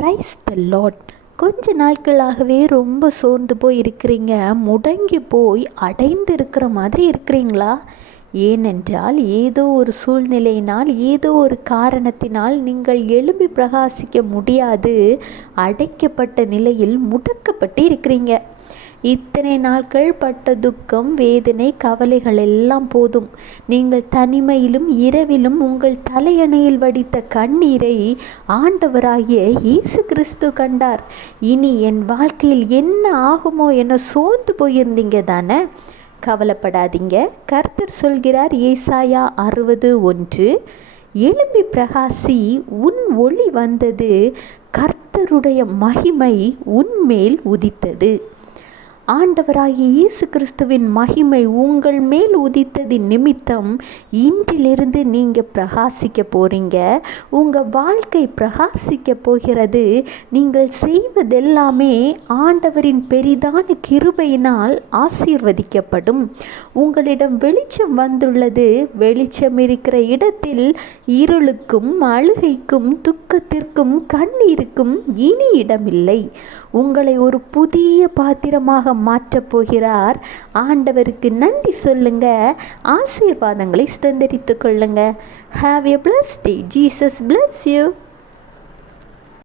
Praise the Lord. கொஞ்ச நாட்களாகவே ரொம்ப சோர்ந்து போய் இருக்கிறீங்க, முடங்கி போய் அடைந்து இருக்கிற மாதிரி இருக்கிறீங்களா? ஏனென்றால் ஏதோ ஒரு சூழ்நிலையினால், ஏதோ ஒரு காரணத்தினால் நீங்கள் எழும்பி பிரகாசிக்க முடியாது, அடைக்கப்பட்ட நிலையில் முடக்கப்பட்டு இருக்கிறீங்க. இத்தனை நாட்கள் பட்ட துக்கம், வேதனை, கவலைகள் எல்லாம் போதும். நீங்கள் தனிமையிலும் இரவிலும் உங்கள் தலையணையில் வடித்த கண்ணீரை ஆண்டவராகிய இயேசு கிறிஸ்து கண்டார். இனி என் வாழ்க்கையில் என்ன ஆகுமோ என சோர்ந்து போயிருந்தீங்க தானே? கவலைப்படாதீங்க. கர்த்தர் சொல்கிறார், ஏசாயா 60:1, எழும்பி பிரகாசி, உன் ஒளி வந்தது, கர்த்தருடைய மகிமை உன்மேல் உதித்தது. ஆண்டவராகிய இயேசு கிறிஸ்துவின் மகிமை உங்கள் மேல் உதித்ததின் நிமித்தம் இன்றிலிருந்து நீங்கள் பிரகாசிக்க போகிறீங்க. உங்கள் வாழ்க்கை பிரகாசிக்க போகிறது. நீங்கள் செய்வதெல்லாமே ஆண்டவரின் பெரிதான கிருபையினால் ஆசீர்வதிக்கப்படும். உங்களிடம் வெளிச்சம் வந்துள்ளது. வெளிச்சம் இருக்கிற இடத்தில் இருளுக்கும், அழுகைக்கும், துக்கத்திற்கும், கண்ணீருக்கும் இனி இடமில்லை. உங்களை ஒரு புதிய பாத்திரமாக மாற்றப் போகிறார். ஆண்டவருக்கு நன்றி சொல்லுங்க. ஆசீர்வாதங்களை சுதந்திரித்துக் கொள்ளுங்க. Have a blessed day. Jesus bless you.